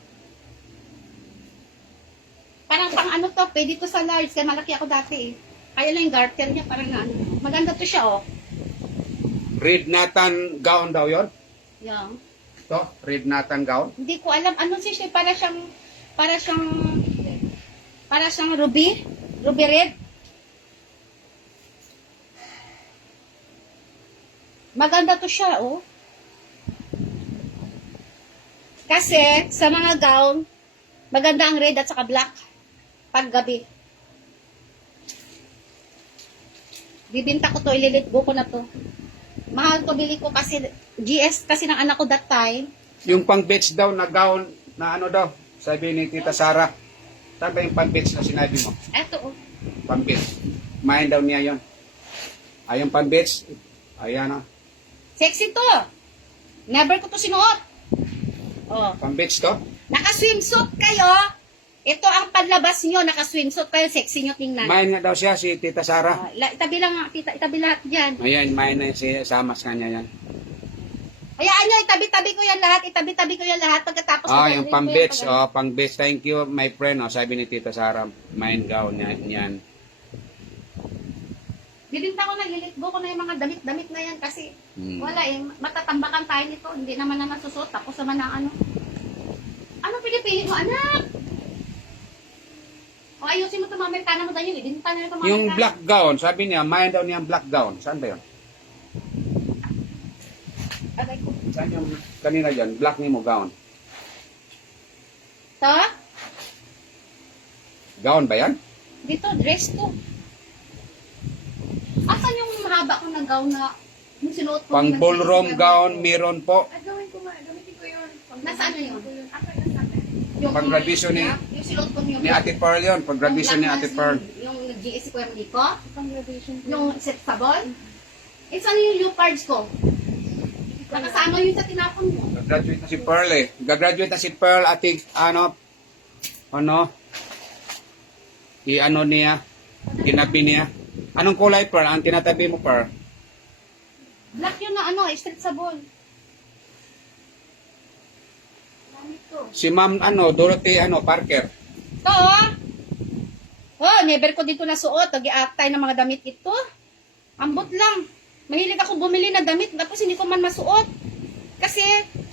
Parang pang ano to, pwede to sa large. Kaya malaki ako dati eh. Kaya lang yung garter niya, parang na ano. Maganda to siya, oh. Red Nathan gown daw yon. Yan. To, Red Nathan gown. Hindi ko alam. Ano siya? Para siyang ruby. Ruby red. Maganda to siya, oh. Kasi, sa mga gown, maganda ang red at saka black. Paggabi. Bibinta ko to, ililit go ko na to. Mahal to, bili ko kasi, GS kasi ng anak ko that time. Yung pang beach daw na gown na ano daw, sabi ni Tita Sara. Saan ba yung pang beach na sinabi mo? Eto, oh. Pang beach. Main daw niya yon. Ay, yung pang beach. Ayan, oh. Sexy to. Never ko to sinuot. Oh. Pang beach to. Naka-swimsuit kayo. Ito ang panlabas nyo. Naka-swimsuit kayo. Sexy nyo tingnan. Main nga daw siya, si Tita Sara. Itabi lang, itabi lahat dyan. Ayan, main na si Samas kanya yan. Hayaan nyo, itabi-tabi ko yan lahat. Itabi-tabi ko yan lahat. Pagkatapos Oh, ko yung pang beach. Oh, pang beach. Thank you, my friend. Oh, sabi ni Tita Sara, main gown yan. Bibinta ko na, lilit go ko na yung mga damit-damit na yan kasi wala eh. Matatambakan tayo nito. Hindi naman na nasusuot. Tapos naman ang ano. Ano pinipili mo, anak? O ayusin mo ito mga Amerikana mo dahil yun. Ibinta na ito mga Yung Amerikana. black gown, sabi niya, main daw niya ang black gown. Saan ba yun? Aray ko. Saan yung kanina yan? Black ni mo gown. Ito? Gown ba yan? Dito, dress to. Asan yung mahaba ko na gown na yung sinuot ko? Pang na ballroom sexy gown, ko? meron po. At gawin ko gamitin ko yun. Nasaan na yun? Akin na sa akin. Yung Pag graduation yung sinuot ko yung ni Ate Pearl yun. Pag graduation ni Ate Pearl. Yung GS ko yung dito. Pang graduation ko. Yung set sabon. Eh, saan yung leopards ko? Nakasama yun sa tinapon mo. Gagraduate na si Pearl eh. Gagraduate na si Pearl at i-ano niya, tinabi niya. Anong kulay, Pearl? Ang tinatabi mo, Pearl? Black yun na street sabon. Dami to. Si Ma'am, Dorothy, Parker. Ito, oh. Oh, never ko dito nasuot. Nag-i-aktay ng mga damit ito. Ambot lang. Mahilig ako bumili na damit, tapos hindi ko man masuot. Kasi,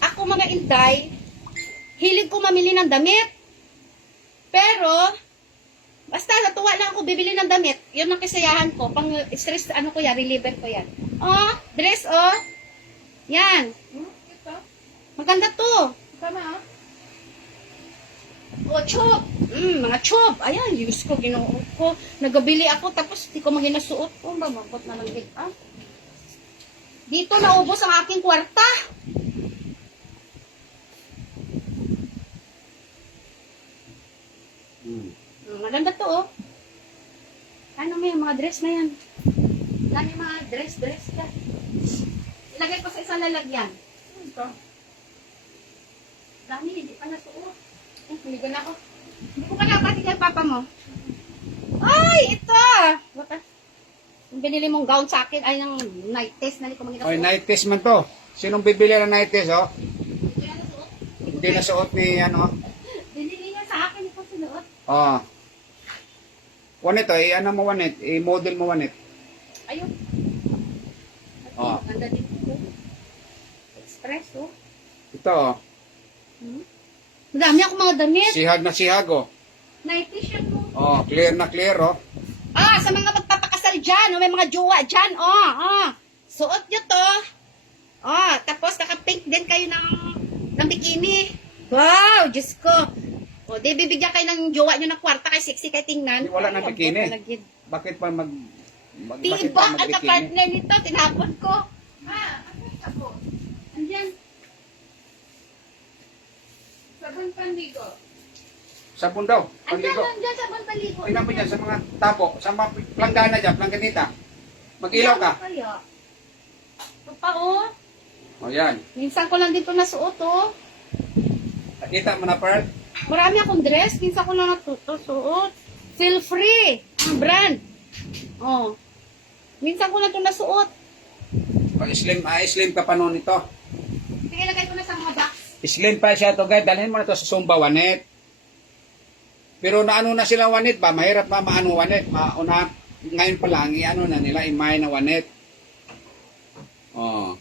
ako mga inday, hilig ko mamili ng damit. Pero, basta natuwa lang ako bibili ng damit. Yun ang kasayahan ko. Pang stress, ko yan, reliever ko yan. Oh, dress, oh. Yan. Ito? Maganda to. Ito na ah. O, tube. Mga tube. Ayan, Diyos ko, ginoo ko. Nagabili ako, tapos di ko maginasuot ko. Bababot na lang dito. Ah. Dito naubos ang aking kwarta. Maganda to, oh. Ano may mga dress na yan? Dami mga dress ka. Ilagay ko sa isang lalagyan. Ito. Dami, hindi pa nasuot. Huligan na ako. Hindi ko kalapati kay papa mo. Ay, ito! Baka, yung binili mong gown sa akin ay ng night test na hindi ko magiging Oy, night test man to. Sinong bibili ng night test, oh? Hindi na suot ni, ano? Binili niya sa akin, ito sinuot. Oh. Wanit, oh. I-ano mo, wanit. I-model mo, wanit. Ayun. Oh. Ganda din ito. Express, oh. Ito, oh. Madami ako mga damit. Sihag na sihag, oh. Night t-shirt mo. Oh, clear na clear, oh. Ah, sa mga magpapakasal dyan, oh, may mga jowa dyan, oh. Suot nyo to. Oh, tapos naka-pink din kayo ng bikini. Wow, Diyos ko. O, di bibigyan kayo ng jowa nyo ng kwarta kay sexy kay tingnan. Wala na Ay, bikini. abot talagid. Bakit pa bakit Tiba pa ang magbikini? partner nito, tinapon ko. Ano ako? Andyan. Sabon pandigo. Sabon daw. Andyan, Panligo. andyan sa pantaligo. Tingnan mo dyan sa mga tapo, sa mga planggana dyan, plangganita. Mag-ilaw ka. Kaya. Ito pa, oh. O yan. Minsan ko lang dito nasuot, oh. Nakita mo na, Pearl? Marami akong dress. Minsan ko lang natutusuot. Feel free. Ang brand. Oh. Minsan ko lang ito nasuot. O, slim ka pa noon ito. Sige, lagay ko na sa mga box. Slim pa siya to, guys. Dalhin mo na to sa Zumba, Wanet. Pero naano na sila, Wanet ba? Mahirap ba maano, Wanet? Mauna, ngayon pa lang, i-ano na nila, imay na Wanet. Oh.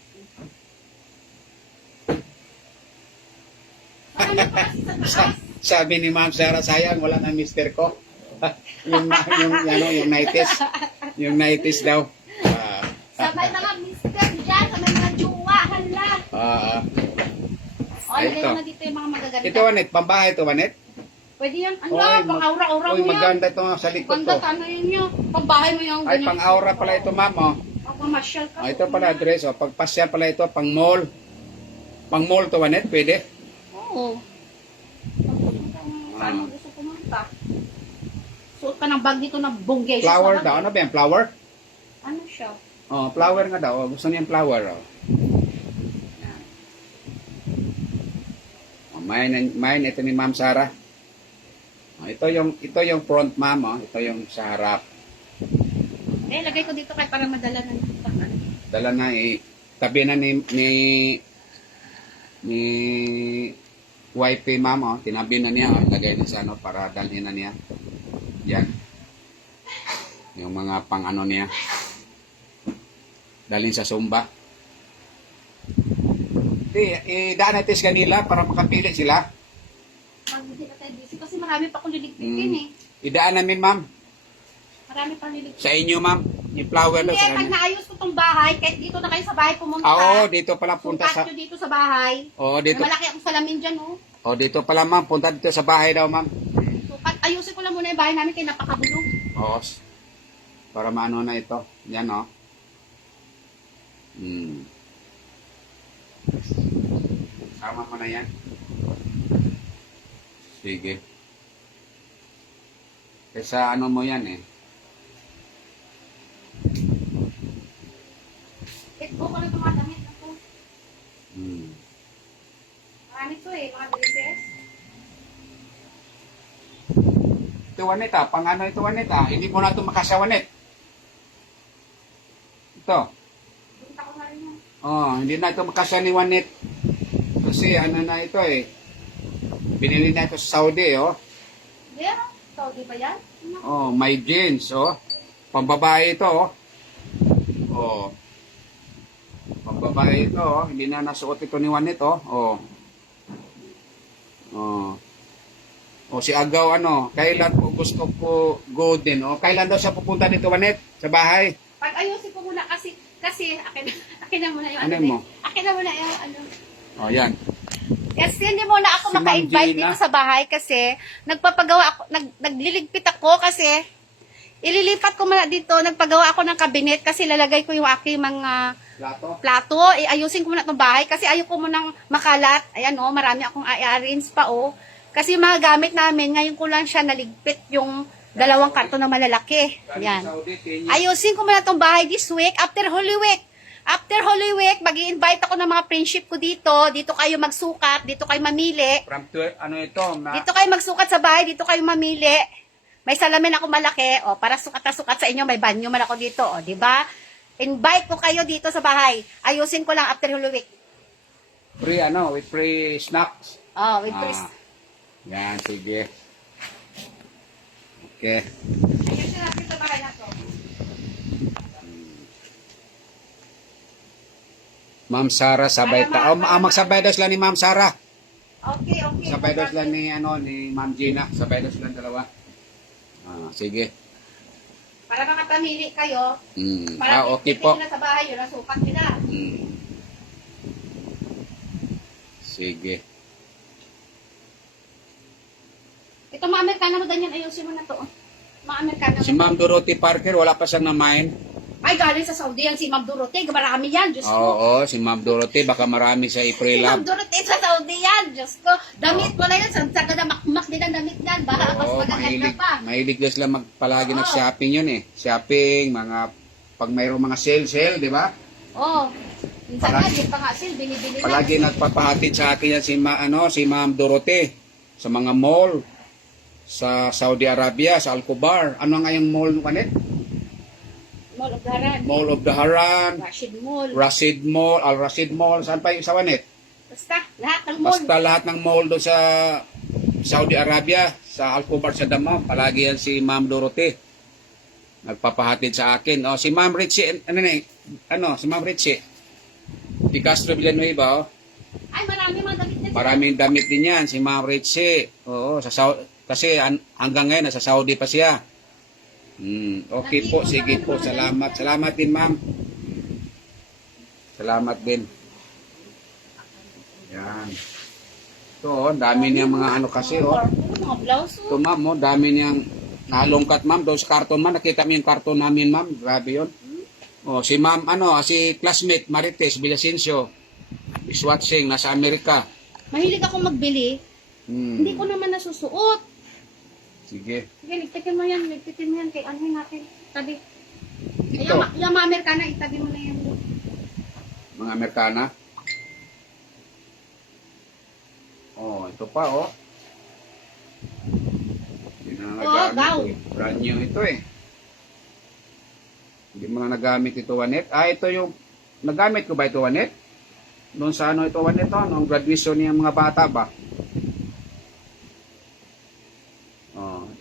Marami pa kasi sa taas. Sabi ni Ma'am Sarah, sayang, wala na mister ko. yung 90s. Yung 90s daw. Sa may mga mister dyan, sa may mga jowa, hala. O, lagay ito. mo na dito yung mga magaganda. Ito, Wanet. Pambahay ito, Wanet. Pwede yan. Ano, Oy, pang aura-aura mo Uy, yan. maganda ito sa likod Ganda, ko. ano yun yun. Pagbahay mo yung Ay, pang-aura pala ito, Ma'am. Oh. Pag-mamasyal ka. Ito pala, dress. Oh. Pagpasya pala ito, pang-mall. Pang-mall to, Wanet. Pwede. Oo. Saan mo gusto pumunta? Suot ka ng bag dito na bunggay. Flower daw. Ano ba yan? Flower? Ano siya? Oh, flower nga daw. Oh, gusto niya yung flower. Oh. Yan. Oh, mine ito ni Ma'am Sarah. Oh, ito yung front, Ma'am. Oh. Ito yung sa harap. Eh, lagay ko dito kay para madala na dito. Dala na tabi na ni wifey, Ma'am. Oh. Tinabi na niya. Oh. Lagay na sa ano para dalhin na niya. Yan. Yung mga pang ano niya. Dalhin sa Zumba. Daan natin sa kanila para makapili sila. Hindi na tayo busy kasi marami pa akong liligpitin eh. Idaan namin, Ma'am. Marami pa liligpitin. Sa inyo, Ma'am. Yung flower daw Hindi, sa pag kanya. naayos ko tong bahay, kahit dito na kayo sa bahay pumunta. Oo, dito pala punta Sukat sa... nyo dito sa bahay. Oo, May dito. malaki akong salamin dyan, oh. Oo, dito pala, Ma'am. Punta dito sa bahay daw, Ma'am. Sukat, ayusin ko lang muna yung bahay namin kaya napakabulong. Oo. Para maano na ito. Yan, oh. Sama mo na yan. Sige. Kesa ano mo yan, eh. Ito ko lang itong mga damit ako. Marami to eh, mga dresses. Ito, Wanet, ah. Pang ano ito, Wanet, ah. Hindi mo na ito makasya, Wanet. Ito. Punta ko na rin yan. Oh, hindi na ito makasya ni Wanet. Kasi ano na ito, eh. Binili na ito sa Saudi, oh. There, Saudi ba yan? Ano? Oh, may jeans, oh. Pambabae ito, oh. Oh. Pambabae ito, oh. Hindi na nasuot ito ni Wanet, oh. Oh. Oh. O si Agaw, ano, kailan po gusto ko go din, oh. Kailan daw siya pupunta dito, Wanet? Sa bahay? Pag ayusin ko muna kasi akin na muna yung Ano ano mo? Akin na muna yung ano. Oh, yan. Kasi hindi mo na ako Si Ma'am maka-invite Gina. dito sa bahay kasi nagpapagawa ako, nagliligpit ako kasi ililipat ko muna dito, nagpagawa ako ng kabinet kasi lalagay ko yung aking mga Plato. plato, ayusin ko muna itong bahay kasi ayoko mo nang makalat. Ayan o, marami akong i-arrange pa o. Kasi yung mga gamit namin, ngayon ko lang siya naligpit yung dalawang karton na malalaki. Ayan. Ayusin ko muna itong bahay this week, after Holy Week. After Holy Week, mag-i-invite ako ng mga friendship ko dito. Dito kayo magsukat, dito kayo mamili. From ano ito? Dito kayo magsukat sa bahay, dito kayo mamili. May salamin ako malaki, o para sukat na sukat sa inyo, may banyo man ako dito, o di ba? Invite ko kayo dito sa bahay. Ayusin ko lang after Holy Week. Free with free snacks. Oh, with please. Yan, sige. Okay. Ayusin natin sa bahay na to. Ma'am Sara, sabay ta. Magsabay daw sila ni Ma'am Sara. Okay, okay. Sabay daw sila ni Ma'am Gina. Sabay daw sila dalawa. Sige. Para mga pamili kayo. Para Okay po. na sa bahay, yun ang sukat nila. Sige. Ito mga Amerikano mo ganyan, ayusin mo na to. Mga Amerikano. Si Ma'am Dorothy Parker, wala pa siyang namain. Ay, galing sa Saudi yan, si Ma'am Dorothy. Marami yan, Diyos ko. Oo, si Ma'am Dorothy, baka marami sa Si April. Ma'am Dorothy sa Saudi yan, Diyos ko. Damit mo na yan, sa kada makmak din ang damit yan. Baka mas magaganda pa. Mahilig daw sila palagi nag-shopping yun eh. Shopping, pag mayroong mga sale, di ba? Oo. Minsan nga, di pa nga sila, binibili na. Palagi nagpapahatid sa akin yan si Ma'am Dorothy sa mga mall sa Saudi Arabia, sa Al-Kubar. Ano nga yung mall kanit? Mall of the Haran. Mall of the Haran, Rashid Mall. Rashid Mall, Al-Rashid Mall, saan pa yung sa Wanit? Basta, lahat ng mall. Basta lahat ng mall doon sa Saudi Arabia, sa Al-Kubar, sa Dammam, palagi yan si Ma'am Dorothy. Nagpapahatid sa akin. Si Ma'am Richie, si Ma'am Richie. Di Castro Villanueva, Ay, marami mga damit na. maraming damit din yan, si Ma'am Richie. Oo, kasi hanggang ngayon, nasa Saudi pa siya. Okay po, sige po, salamat. Salamat din, ma'am. Salamat din. Yan. Ito, dami niyang mga kasi, Mga blouse. Ito, ma'am, dami niyang nalungkat, ma'am. Doon sa karton, ma'am. Nakita mo yung karton namin, ma'am. Grabe yun. Si ma'am, si classmate Marites Villasencio is watching, nasa Amerika. Mahilig ako magbili. Hindi ko naman nasusuot. Sige. Sige, ligpitin mo yan kay ano natin. Tabi. Ito, Yung mga Amerikana, itabi mo na yan. mga Amerikana. Ito pa, Hindi na nagamit. daw. Brand new ito eh. Hindi mo na nagamit ito, Wanet. Ito yung, nagamit ko ba ito, Wanet? Noon sa ito, Wanet, noong graduation niya mga bata ba?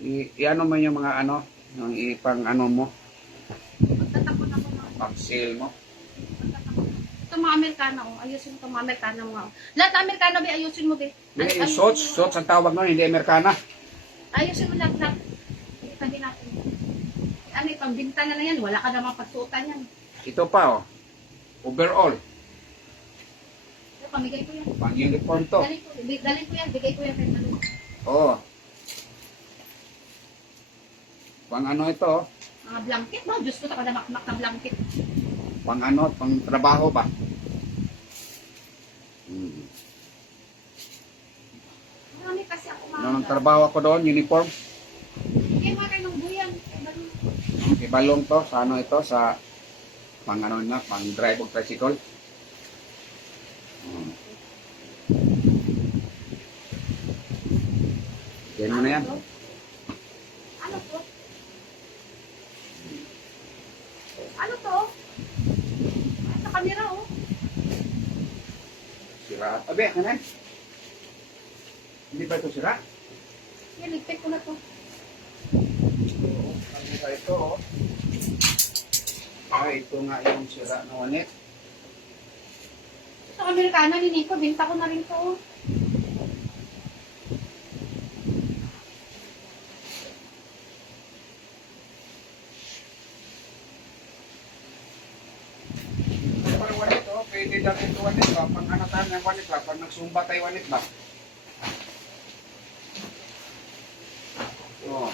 I-ano mo yung mga yung ipang mo, Magtatapon ako na. pang sale mo. Ito mga Amerikana, ayusin ito mga Amerikana mga. Lahat ng Amerikana, ayusin mo, be. Yung shorts ang tawag nun, hindi Amerikana. Ayusin mo lahat. Itabi natin. Ano, itong bintana na yan, wala ka namang pagsuotan yan. Ito pa, overall. Ito, pamigay ko yan. Pang uniform to. Dali ko yan, bigay ko yan. Kay Manu. Pang ito, Mga blanket, no? Diyos ko, taka damakmak ng blanket. pang pang trabaho ba? Marami kasi ako mga. Nung trabaho ako doon, uniform. Kaya mga kayo ng buyan. Ibalong to, sa ito, sa pang pang drive of tricycle. Yan mo na yan. Ano to? Ano to? Sa kamera, Sira. Abe, kanan. Hindi ba ito sira? Yan, ligpit ko na to. Ano ba ito, ito nga yung sira na Wanet. Sa Amerikana, ni Nico, binta ko na rin to. Pero Wanet, pwede lang ito Wanet. Pang tayo ng panit ba? Pag nagsumba tayo wanit ba? Oo.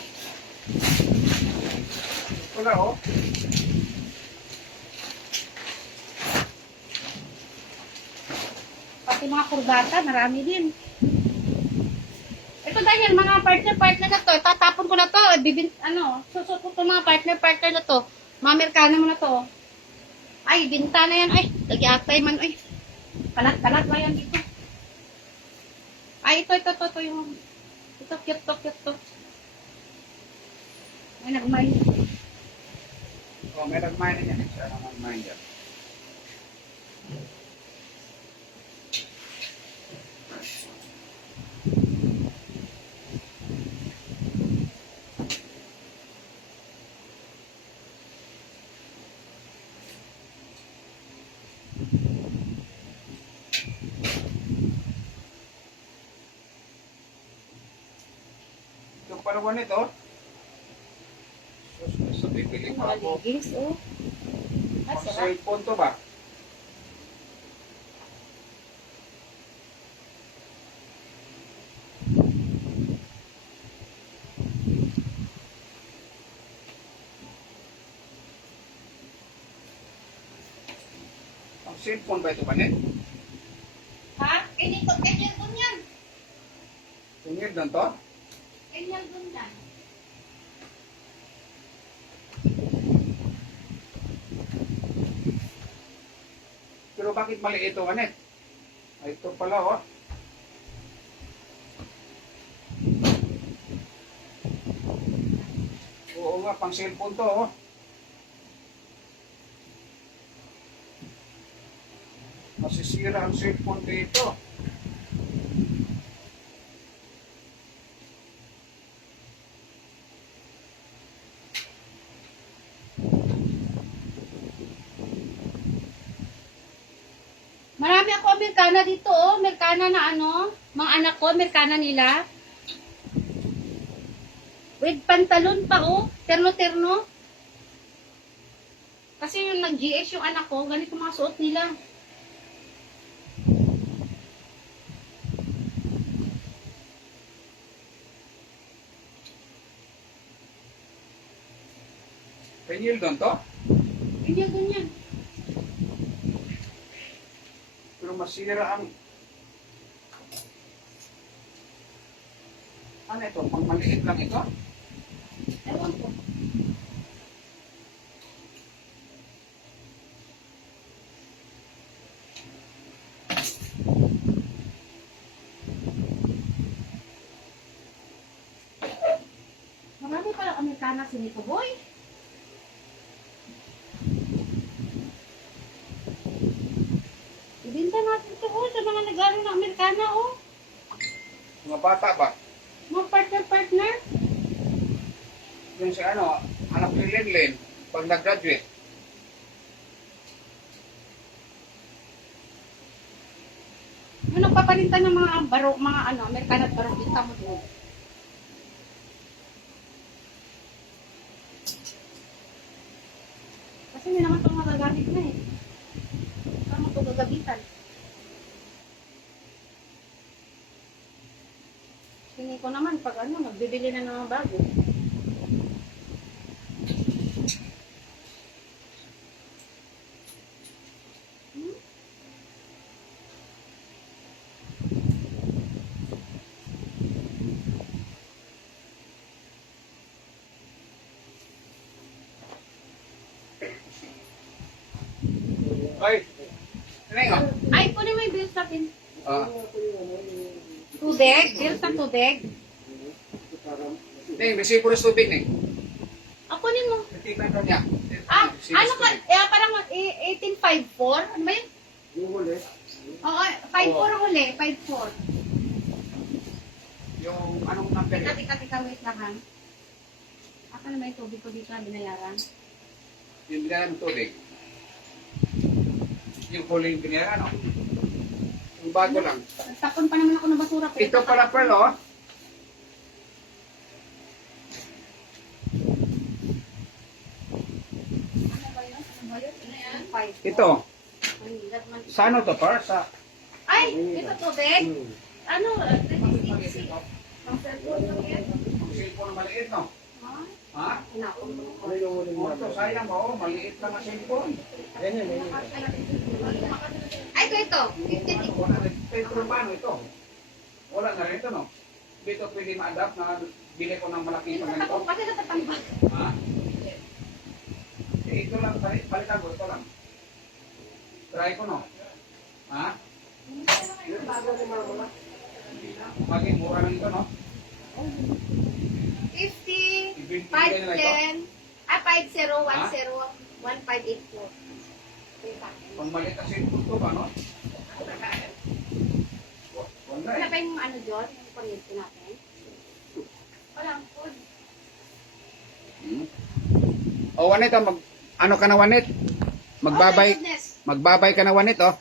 Wala oh. Pati mga kurbata, marami din. Ito dahil mga partner na to, tatapon ko na to, susot ko to mga partner na to. Mga Amerikano mo na to. Ay, binta na yan, ay, nagyatay man, ay. Kalat ba yan dito? Ay, ito yung, ito, cute to. Ay, nagmay. Oh, may nagmay na yan. Siya naman nagmay yan. Ito pala wanit oh. So, bibili pa Mga ako. leggings, oh. Ay, Pang sarap. cellphone to ba? Pang cellphone ba ito panit? Ha? Kanyal dun yan. Tingin doon to? Kanyal dun yan. Pero bakit maliit ito panit? Ay, ito pala oh. Oo nga, pang cellphone to oh. Masisira ang cellphone dito. Marami ako Amerikana dito, oh. Amerikana na mga anak ko, Amerikana nila. With pantalon pa, oh. Terno-terno. Kasi yung nag-GS yung anak ko, ganito mga suot nila. Penyil doon to? Ganyan. Pero masira ang... Ano ito? Pang maliit lang ito? Ewan ko. Marami palang Amerikana si Nico Boy. Ibinta natin ito, oh, sa mga nag-aaral ng Amerikana, oh. Mga bata ba? Mga partner. Yung si ano, anak ni Lenlen, pag nag-graduate. Yung nagpapalintan ng mga baro, Amerikana at baro, kita mo doon. Kasi hindi naman ito magagamit na eh. Saan mo ito gagabitan? Tingin ko naman pag nagbibili na ng mga bago. Ay! Ano nga? Ay, kunin mo yung bills natin. Ah, Tubig? Bills na tubig? Ning, may sipuros tubig, Ning. Kunin mo. Tingnan ko niya. Ano ka? Parang 1854? Ano ba yun? Oo, 54 ang huli. 54. Yung anong number yun? Tika, wait lang ha. Ako naman yung tubig ko dito na binayaran. Yung binayaran ng tubig. Yung huling binayaran, no? Yung bago lang. Nagtapon pa naman ako ng basura ko. Ito pala Pearl, oh. Ano ba yun? Ano yan? 5. Ito. Ang hirap man. Sa ano to, Par? Sa... Ay, Ay, ito tubig? Ano? Ang cellphone na maliit, no? Ha? Ito, sayang, oh. Maliit lang ang cellphone. Ay, ito. 50. Pero paano ito? Wala na rin ito, no? Dito pwede ma-adapt na bili ko ng malaking Ito, ganito. pati natatambak. Ha? Eh, ito lang, palitan ko, ito lang. Try ko, no? Ha? Maging mura lang ito, no? 50, 510, 5010, 1584. Pang maliit na cellphone ko ba, no? Wala Wala eh. pa yung ano dyan? Yung pangito natin? Walang food. O, Wanit, oh, ano ka na, Wanit? Magbabay, Oh my goodness. magbabay ka na, Wanit, oh.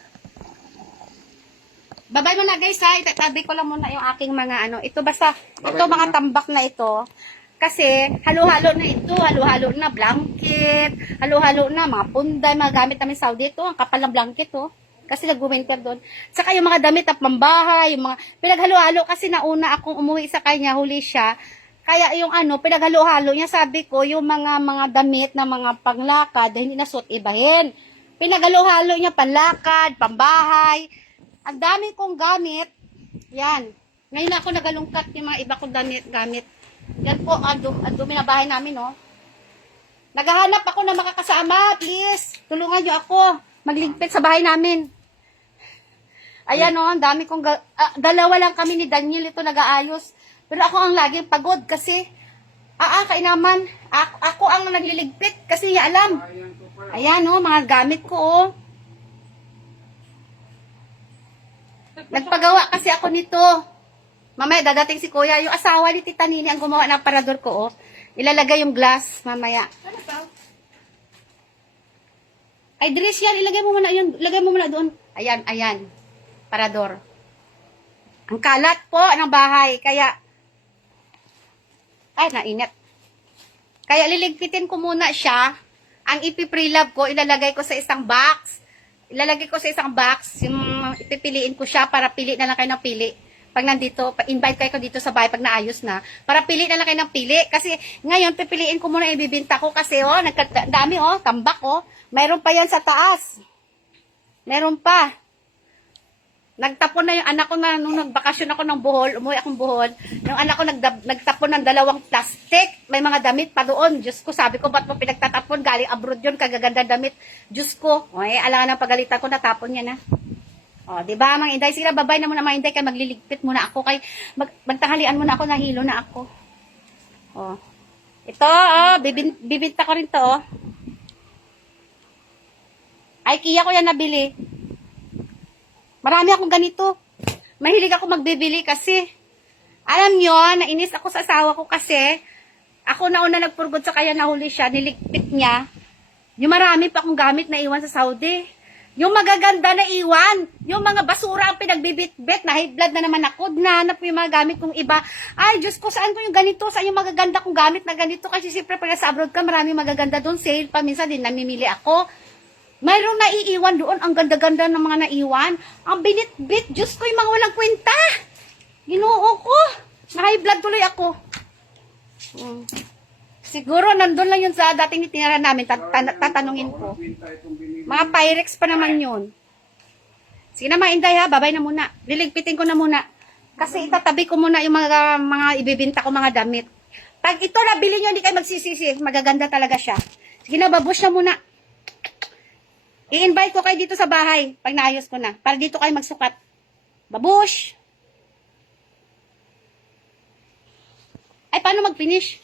Babay mo na guys ha, itatabi ko lang muna yung aking mga ano. Ito basta, Babay ito mo mga na. tambak na ito. Kasi halo-halo na ito, halo-halo na blanket, halo-halo na mga punday, mga gamit namin sa Saudi. Ito, ang kapal ng blanket oh. Kasi nag-winter doon. Saka yung mga damit at pambahay, yung mga pinaghalo-halo kasi nauna akong umuwi sa kanya, huli siya. Kaya yung ano, pinaghalo-halo niya, sabi ko, yung mga damit na mga panglakad, hindi na suot ibahin. Pinaghalo-halo niya panlakad, pambahay. Ang dami kong gamit. Yan. Ngayon ako nagalungkat yung mga iba kong gamit. Yan po, ang dumi na bahay namin, oh. Naghahanap ako na makakasama, please. Tulungan nyo ako. Magligpit sa bahay namin. Ayan, oh, ang dami kong, dalawa lang kami ni Daniel ito nag-aayos. Pero ako ang laging pagod kasi, kainaman. Ako ang nagliligpit kasi niya alam. Ayan, oh, mga gamit ko, oh. Nagpagawa kasi ako nito. Mamaya dadating si Kuya, yung asawa ni Tita Nini ang gumawa ng parador ko, oh. Ilalagay yung glass mamaya. Ano ba? Ay, dress yan, ilagay mo muna yun, ilagay mo muna doon. Ayan, ayan. Parador. Ang kalat po ng bahay, kaya ay, nainit. Kaya liligpitin ko muna siya. Ang ipi-pre-love ko, ilalagay ko sa isang box. Ilalagay ko sa isang box, yung ipipiliin ko siya para pili na lang kayo ng pili. Pag nandito, invite kayo dito sa bahay pag naayos na, para pili na lang kayo ng pili. Kasi ngayon, pipiliin ko muna ibibinta ko kasi, oh, dami, oh, tambak, oh. Mayroon pa yan sa taas. Meron pa. Nagtapon na yung anak ko na, nung nagbakasyon ako ng Bohol, umuwi akong Bohol, yung anak ko nagtapon ng 2 plastic, may mga damit pa doon. Diyos ko, sabi ko, ba't mo pinagtatapon? Galing abroad yun, kagaganda damit. Diyos ko, alangan ng pagalitan ko, natapon niya na. O, di ba, Mang Inday? Sige, babay na muna, Mang Inday, kaya magliligpit muna ako, kay magtanghalian muna ako, nahilo na ako. O, ito, oh, bibinta ko rin to, oh. Ay, Kia ko yan nabili. Marami akong ganito. Mahilig ako magbibili kasi, alam nyo, nainis ako sa asawa ko kasi, ako na una nagpurgod sa kaya nahuli siya, niligpit niya. Yung marami pa akong gamit na iwan sa Saudi. Yung magaganda na iwan, yung mga basura ang pinagbibit-bit, na high blood na naman ako, nahanap ko yung mga gamit kong iba. Ay, Diyos ko, saan ko yung ganito? Saan yung magaganda kong gamit na ganito? Kasi siyempre, pag nasa abroad ka, marami magaganda doon, sale pa, minsan din namimili ako. Mayroong naiiwan doon, ang ganda-ganda ng mga naiwan. Ang binit-bit, Diyos ko, yung mga walang kwenta. Ginoo ko. Na-high blood tuloy ako. Siguro, nandun lang yun sa dating itinara namin, tatanungin ko. Mga Pyrex pa naman yun. Sige na, Mga Inday ha, babay na muna. Liligpitin ko na muna. Kasi itatabi ko muna yung mga ibibinta ko mga damit. Pag ito nabili nyo, hindi kayo magsisisi. Magaganda talaga siya. Sige na, babush na muna. I-invite ko kayo dito sa bahay pag naayos ko na. Para dito kayo magsukat. Babush! Ay, paano mag-finish?